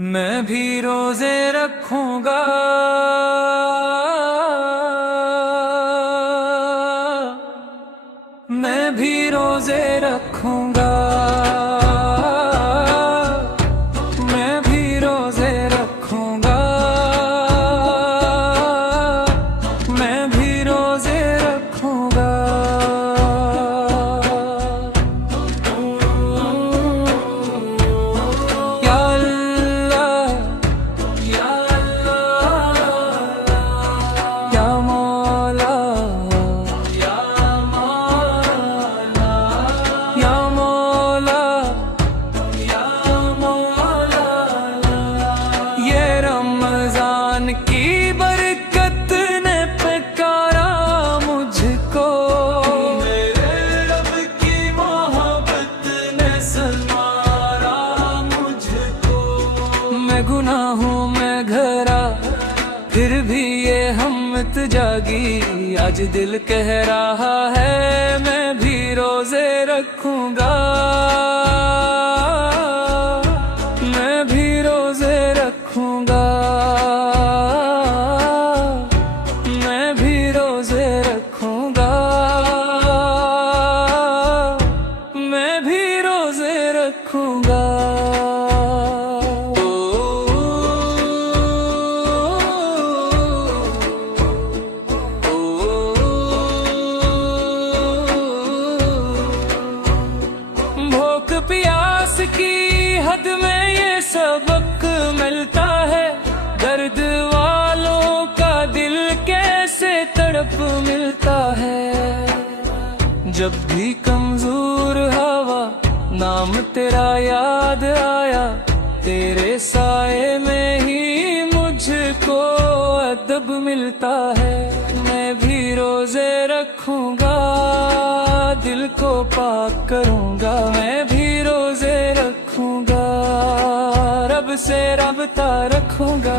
मैं भी रोजे रखूंगा, मैं भी रोजे रखूंगा, मैं भी रोजे रखूंगा, मैं भी रोजे रखूंगा। या अल्लाह, या अल्लाह, या मौला, या मौला, या मौला, या मौला। ये रमजान की बरकत ने पुकारा मुझको, मेरे रब की मोहब्बत ने संवारा मुझको। मैं गुनाहों में घरा फिर भी ये हिम्मत जागी, आज दिल कह रहा है मैं भी रोजे रखूंगा, मैं भी रोजे रखूंगा, मैं भी रोजे रखूंगा, मैं भी रोजे रखूंगा। भूख प्यास की हद में ये सबक मिलता है, दर्द वालों का दिल कैसे तड़प मिलता है। जब भी कमजोर हवा नाम तेरा याद आया, तेरे साए में ही मुझको अदब मिलता है। मैं भी रोजे रखूंगा, दिल को पाक करूंगा, मैं भी रोजे रखूंगा, रब से रब्ता रखूंगा।